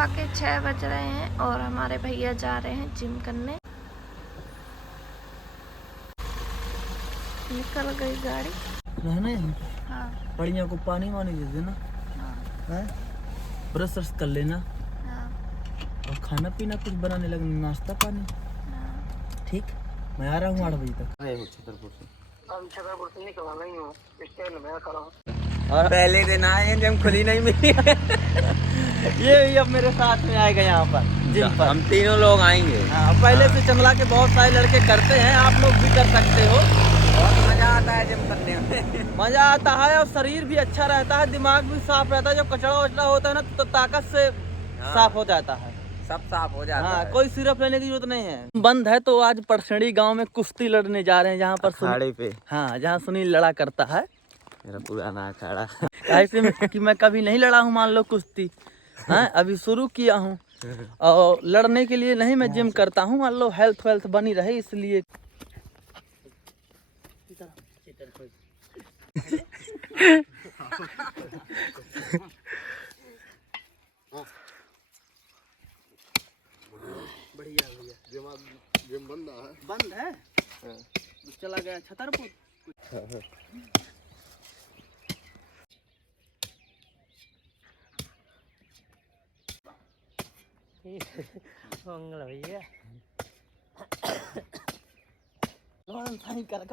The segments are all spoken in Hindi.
सुबह के 6 बज रहे हैं और हमारे भैया जा रहे हैं जिम करने। निकल गई गाड़ी। रहना है। हाँ। बढ़िया को पानी वानी दे देना। हाँ। ब्रश व्रश कर लेना। हाँ। और खाना पीना कुछ बनाने लगना, नाश्ता पानी। हाँ। ठीक, मैं आ रहा हूँ 8 बजे तक। छतरपुर से निकलना ही हूँ, स्टैंड में खड़ा हूँ। और पहले दिन आए जब खुली नहीं मिली। ये भी अब मेरे साथ में आएगा यहाँ पर जिम पर। हम तीनों लोग आएंगे। हाँ, पहले से चमला के बहुत सारे लड़के करते हैं, आप लोग भी कर सकते हो। बहुत मजा आता है जिम करने में। मजा आता है और शरीर भी अच्छा रहता है, दिमाग भी साफ रहता है। जो कचड़ा वचड़ा होता है ना तो ताकत से साफ हो जाता है, सब साफ हो जाता है। कोई सिरप लेने की जरूरत नहीं है। बंद है तो आज परसड़ी गांव में कुश्ती लड़ने जा रहे हैं, जहाँ पर अखाड़े पे। हाँ, जहाँ सुनील लड़ा करता है। मेरा पुराना अखाड़ा। ऐसे कि मैं कभी नहीं लड़ा हूँ, मान लो कुश्ती। हाँ, अभी शुरू किया हूँ और लड़ने के लिए नहीं मैं जिम करता हूँ, मान लो हेल्थ वेल्थ बनी रहे इसलिए। बढ़िया भैया। जिम बंद है। चला गया छतरपुर। भैया कर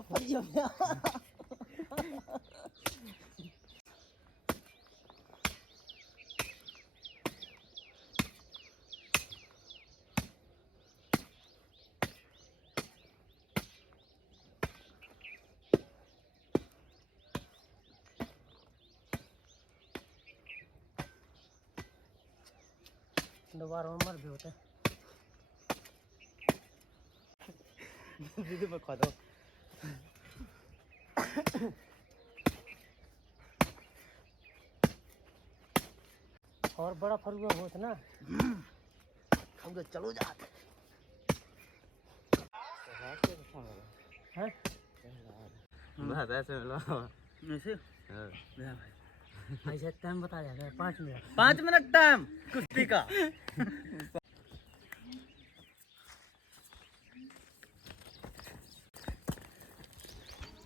दोबारा उम्र भी होता है। दीदी में खा दो। और बड़ा फरुआ होता ना, हम तो चलो जाते हैं। बस ऐसे मिलो। ऐसे ऐसे टाइम बता जाएगा 5 मिनट। 5 मिनट टाइम कुश्ती का।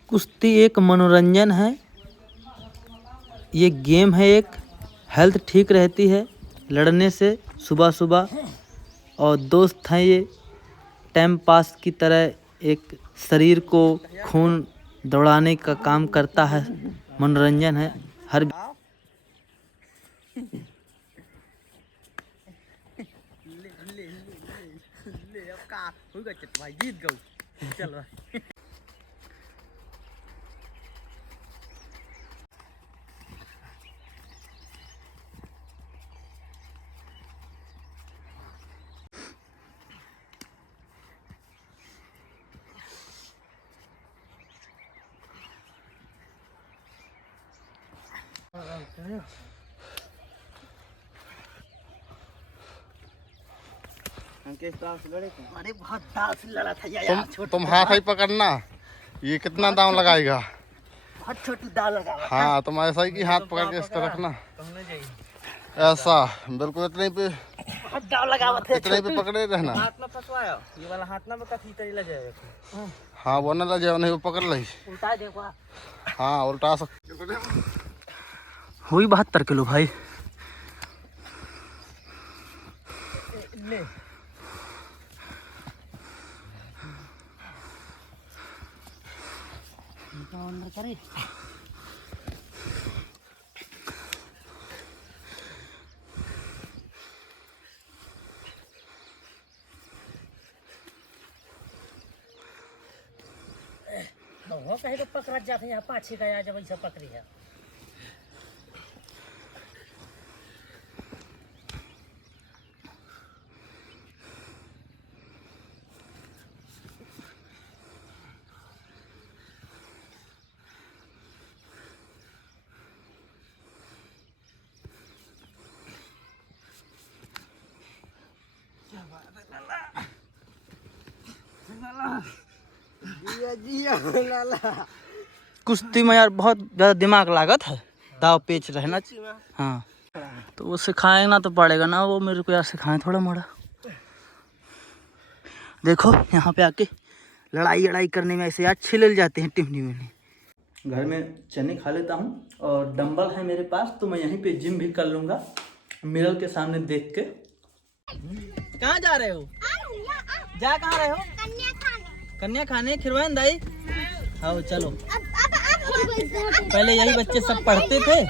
कुश्ती एक मनोरंजन है, ये गेम है, एक हेल्थ ठीक रहती है लड़ने से सुबह सुबह। और दोस्त हैं, ये टाइम पास की तरह एक शरीर को खून दौड़ाने का काम करता है, मनोरंजन है हर। भाई जीत गए, चल भाई। अरे बहुत दाव से लड़ा था यार। तुम हाथ ही पकड़ना। ये कितना दाव लगाएगा? बहुत छोटी दाव लगा। हाँ, तुम ऐसा ही कि हाथ पकड़ के इसको रखना, ऐसा बिल्कुल इतने पे। बहुत दाव लगा थे, इतने पे पकड़े रहना। हाथ में फंसवाया ये वाला, हाथ में कथी तरी लग जाएगा। हाँ, वो न लगे, नहीं वो पकड़ ली। उल्टा देखो। हाँ, उल्टा सकते। हुई 72 किलो भाई। ले अंदर करे। वो कहे तो पकड़ा जाते हैं, पाछे का जब ऐसा पकड़ी है। कुश्ती में यार बहुत ज़्यादा दिमाग लागत है, दाव पेच रहना चाहिए। हाँ, तो वो सिखाएगा तो पड़ेगा ना, वो मेरे को यार सिखाएं थोड़ा मोड़ा। देखो यहाँ पे आके लड़ाई करने में ऐसे यार छिल जाते हैं टिमनी में। घर में चने खा लेता हूँ और डंबल है मेरे पास, तो मैं यहीं पे जिम भी कर लूँगा मिरर के सामने देख के। कहाँ जा रहे हो? जा कहाँ रहे हो? कन्या खाने खिरवान दाई। आओ चलो। पहले यही बच्चे सब पढ़ते थे,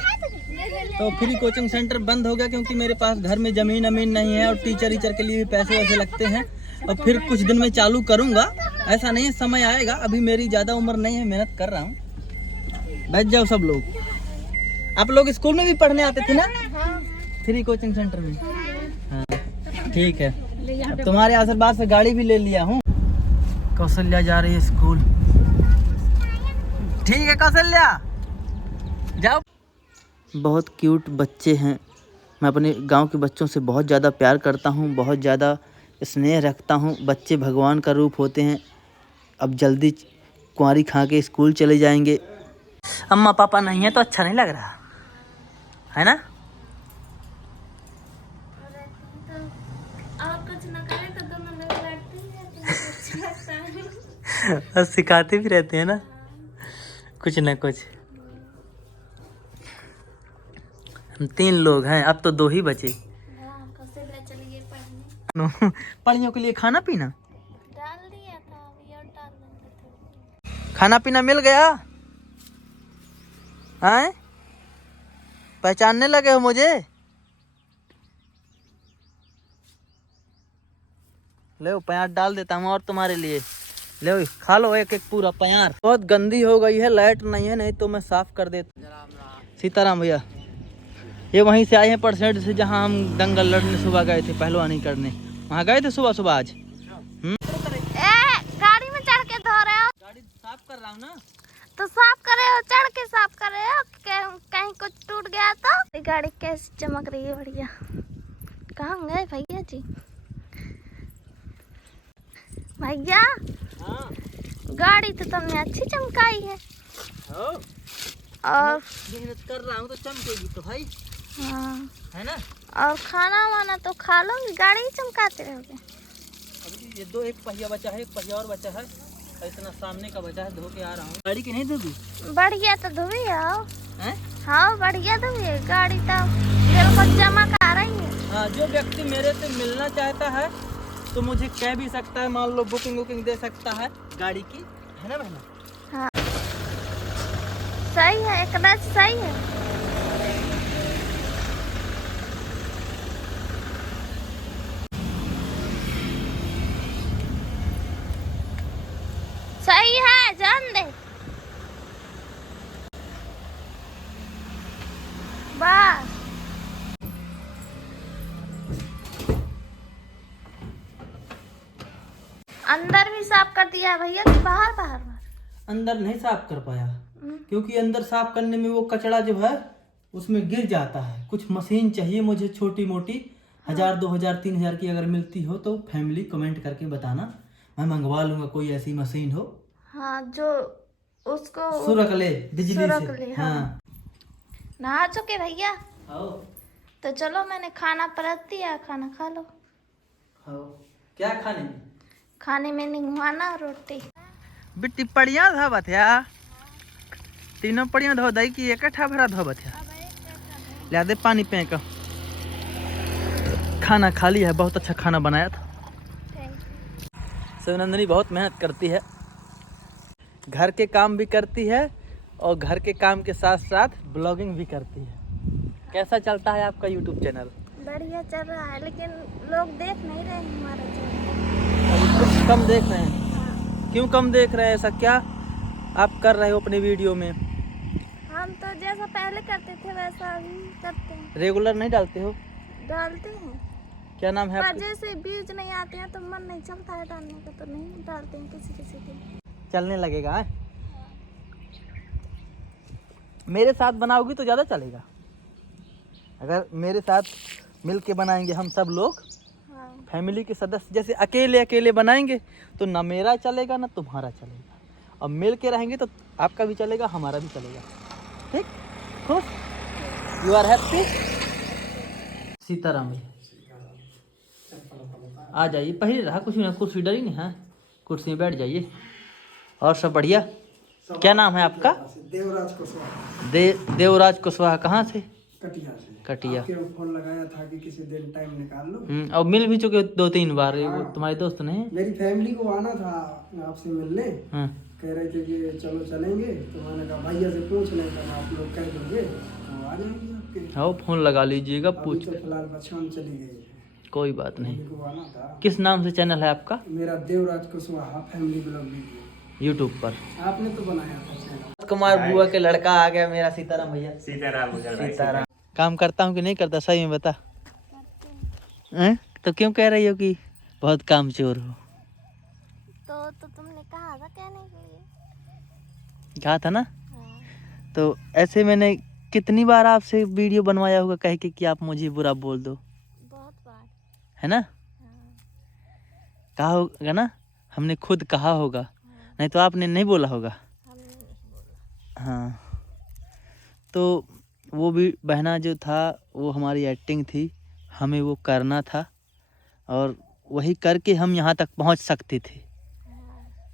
तो फ्री कोचिंग सेंटर बंद हो गया क्योंकि मेरे पास घर में ज़मीन नहीं है और टीचर के लिए भी पैसे वैसे लगते हैं। और फिर कुछ दिन में चालू करूँगा, ऐसा नहीं है, समय आएगा। अभी मेरी ज़्यादा उम्र नहीं है, मेहनत कर रहा हूँ। बैठ जाओ सब लोग। आप लोग स्कूल में भी पढ़ने आते थे ना? फ्री कोचिंग सेंटर में। हाँ ठीक है। अब तुम्हारे आशीर्वाद से गाड़ी भी ले लिया हूँ। कौशल्या जा रही है स्कूल। ठीक है कौशल्या, जाओ। बहुत क्यूट बच्चे हैं। मैं अपने गांव के बच्चों से बहुत ज़्यादा प्यार करता हूँ, बहुत ज़्यादा स्नेह रखता हूँ। बच्चे भगवान का रूप होते हैं। अब जल्दी कुंवारी खा के स्कूल चले जाएंगे। अम्मा पापा नहीं है तो अच्छा नहीं लग रहा है ना? और कुछ ना करे तो दोनों लोग लड़ते ही रहते हैं, अच्छा लगता है। और सिखाते भी रहते हैं ना कुछ ना कुछ। हम 3 लोग हैं, अब तो 2 ही बचे। कौशल्या चली गई पढ़ने। पढ़ियों के लिए खाना पीना डाल दिया था, अभी और डाल देंगे थोड़ी। खाना पीना मिल गया? हैं? पहचानने लगे हो मुझे? ले प्यार डाल देता हूँ और तुम्हारे लिए। ले खा लो एक पूरा प्यार। बहुत गंदी हो गई है, लाइट नहीं है, नहीं तो मैं साफ कर देता। सीताराम भैया, ये वहीं से आए हैं परसेंट से, जहाँ हम दंगल लड़ने सुबह गए थे, पहलवानी करने। वहाँ गए थे सुबह आज। गाड़ी में चढ़ के धो रहे हो? गाड़ी साफ कर रहा हूँ ना। तो साफ करे हो, चढ़ के साफ कर रहे हो? कहीं कुछ टूट गया तो? गाड़ी कैसी चमक रही है, बढ़िया। कहाँ गए भैया जी? भैया हाँ। गाड़ी तो तुमने अच्छी चमकाई है। और मेहनत कर रहा हूँ तो चमकेगी तो भाई। हाँ, है ना? और खाना वाना तो खा लोगे, गाड़ी ही चमकाते रहोगे। अभी ये 2 एक पहिया बचा है, एक पहिया और बचा है, इतना सामने का बचा है, धो के आ रहा हूँ। गाड़ी की नहीं धोबी? बढ़िया तो धोबी आओ। हैं? हाँ बढ़िया धोबी, गाड़ी तो बिल्कुल चमक आ रही है। हाँ, जो व्यक्ति मेरे से मिलना चाहता है तो मुझे कह भी सकता है, मान लो बुकिंग दे सकता है गाड़ी की, है ना बहना? हाँ सही है, एकदम सही है। सही है, जान दे बस। अंदर भी साफ कर दिया है भैया कि बाहर? अंदर नहीं साफ कर पाया क्योंकि अंदर साफ करने में वो कचरा जो है उसमें गिर जाता है। कुछ मशीन चाहिए मुझे, छोटी मोटी, 1000 2000 3000 की अगर मिलती हो तो फैमिली कमेंट करके बताना, मैं मंगवा लूंगा कोई ऐसी मशीन हो। हाँ, जो उसको सुरख ले बिजली सुरख से। ले, हाँ। नहा चुके भैया? आओ तो चलो, मैंने खाना परस दिया, खाना खा लो। आओ। क्या खाने में? खाने में निगवाना रोटी। बिट्टी पड़िया धोबत है, तीनों पड़िया धो दई कि इकट्ठा भरा धोबत है? ले दे पानी पे का। खाना खा लिया है, बहुत अच्छा खाना बनाया था। शिवनंदिनी बहुत मेहनत करती है, घर के काम भी करती है और घर के काम के साथ साथ ब्लॉगिंग भी करती है। कैसा चलता है आपका यूट्यूब चैनल? बढ़िया चल रहा है, लेकिन लोग देख नहीं रहे हैं हमारा चैनल। कुछ कम देख रहे हैं? क्यों कम देख रहे हैं? ऐसा क्या आप कर रहे हो अपने वीडियो में? हम तो जैसा पहले करते थे वैसा अभी करते हैं। रेगुलर नहीं डालते हो? डालते हैं, क्या नाम है पर आपका? जैसे व्यूज नहीं आते हैं तो मन नहीं चलता है डालने का, तो नहीं डालते हैं किसी के। चलने लगेगा है? मेरे साथ बनाओगी तो ज़्यादा चलेगा। अगर मेरे साथ मिल के बनाएंगे हम सब लोग, हाँ। फैमिली के सदस्य, जैसे अकेले बनाएंगे तो ना मेरा चलेगा ना तुम्हारा चलेगा, और मिल के रहेंगे तो आपका भी चलेगा, हमारा भी चलेगा। ठीक? खुश? You are happy? सीताराम भैया आ जाइए, पहले रहा कुछ ना, कुर्सी डरी नहीं है, कुर्सी में बैठ जाइए। और सब बढ़िया? क्या नाम है आपका? देवराज कुशवाहा। देवराज कुशवाहा। कहाँ से? कटिया से। कटिया। आपके फोन लगाया था कि किसी दिन टाइम निकाल लो। और मिल भी चुके 2-3 बार। वो तुम्हारे दोस्त नहीं? मेरी फैमिली को आना था आपसे मिलने। हाँ। कह रहे थे कि चलो चलेंगे, तो मैंने कहा भैया से पूछ लें, तो आप लोग कह दोगे तो आ जाएंगे आपके। हाँ, फोन लगा लीजिएगा, अभी पूछ। तो फिलहाल बच्चन चली गई है। कोई बात नहीं। फैमिली को आना था। किस नाम से चैनल है आपका? मेरा Devraj Kushwaha family blog video YouTube पर। आपने तो बनाया था चैनल। कुमार बुआ के लड़का आ गया मेरा, सीताराम भैया। सीताराम। काम करता हूँ कि नहीं करता, सही में बता। तो क्यों कह रही हो कि बहुत कामचोर हो? तो तुमने कहा था कहने के लिए। कहा था ना। हाँ। तो ऐसे मैंने कितनी बार आपसे वीडियो बनवाया होगा कह के कि आप मुझे बुरा बोल दो, बहुत बार। है ना? हाँ। कहा होगा ना, हमने खुद कहा होगा। नहीं तो आपने नहीं बोला होगा। हमने नहीं बोला। हाँ, तो वो भी बहना जो था वो हमारी एक्टिंग थी, हमें वो करना था और वही करके हम यहाँ तक पहुँच सकते थे।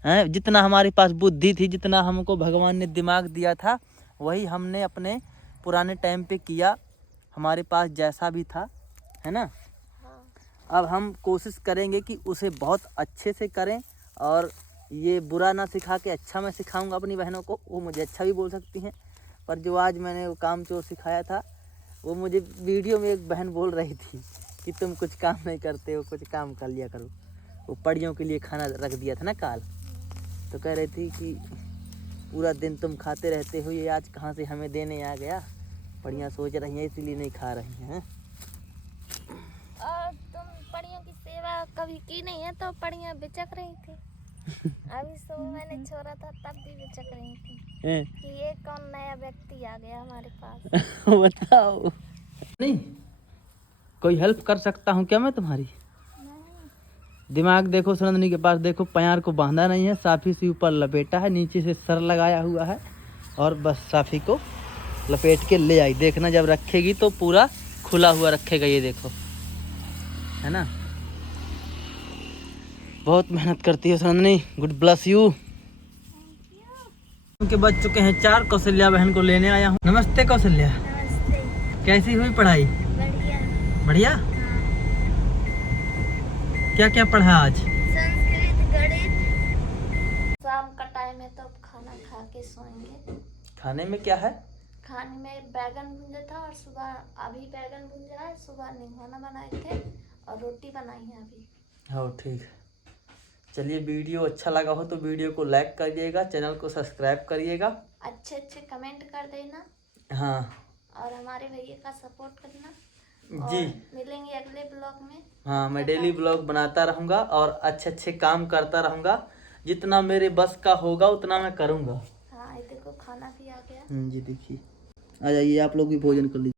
हैं, जितना हमारे पास बुद्धि थी, जितना हमको भगवान ने दिमाग दिया था, वही हमने अपने पुराने टाइम पे किया, हमारे पास जैसा भी था, है ना? अब हम कोशिश करेंगे कि उसे बहुत अच्छे से करें, और ये बुरा ना सिखा के अच्छा मैं सिखाऊंगा अपनी बहनों को। वो मुझे अच्छा भी बोल सकती हैं, पर जो आज मैंने वो कामचोर सिखाया था, वो मुझे वीडियो में एक बहन बोल रही थी कि तुम कुछ काम नहीं करते हो, कुछ काम कर लिया करो। वो पड़ियों के लिए खाना रख दिया था ना काल, तो कह रही थी कि पूरा दिन तुम खाते रहते हो, ये आज कहाँ से हमें देने आ गया। पड़ियाँ सोच रही हैं इसीलिए नहीं खा रही हैं। और तुम पड़ियों की सेवा कभी की नहीं है, तो पड़ियाँ बिचक रही थी। अभी सुबह मैंने छोड़ा था तब भी बिचक रही थी कि ये कौन नया व्यक्ति आ गया हमारे पास। बताओ। नहीं, कोई हेल्प कर सकता हूँ क्या मैं तुम्हारी? दिमाग देखो, सुनंदनी के पास देखो, प्यार को बांधा नहीं है, साफी से ऊपर लपेटा है, नीचे से सर लगाया हुआ है, और बस साफी को लपेट के ले आई। देखना जब रखेगी तो पूरा खुला हुआ रखेगा, ये देखो, है ना? बहुत मेहनत करती है सुनंदनी, गुड ब्लेस यू। उनके बज चुके हैं 4, कौशल्या बहन को लेने आया हूँ। नमस्ते कौशल्या। नमस्ते। कैसी हुई पढ़ाई? बढ़िया। बढ़िया। हाँ। क्या क्या पढ़ा आज? संस्कृत, गणित। शाम का टाइम है तो अब खाना खा के सोएंगे। खाने में क्या है? खाने में बैगन भुंजा था, और सुबह अभी बैगन भुंजा है, सुबह निमोना बनाए थे और रोटी बनाई है अभी। हाँ ठीक है। चलिए, वीडियो अच्छा लगा हो तो वीडियो को लाइक करिएगा, चैनल को सब्सक्राइब करिएगा, अच्छे कमेंट कर देना, हाँ, और हमारे भैया का सपोर्ट करना। जी। और मिलेंगे अगले ब्लॉग में। हाँ, मैं डेली ब्लॉग बनाता रहूँगा और अच्छे काम करता रहूँगा, जितना मेरे बस का होगा उतना मैं करूँगा। हाँ, ये देखो खाना भी आ गया। जी देखिए, आ जाइए आप लोग भी भोजन कर लीजिए।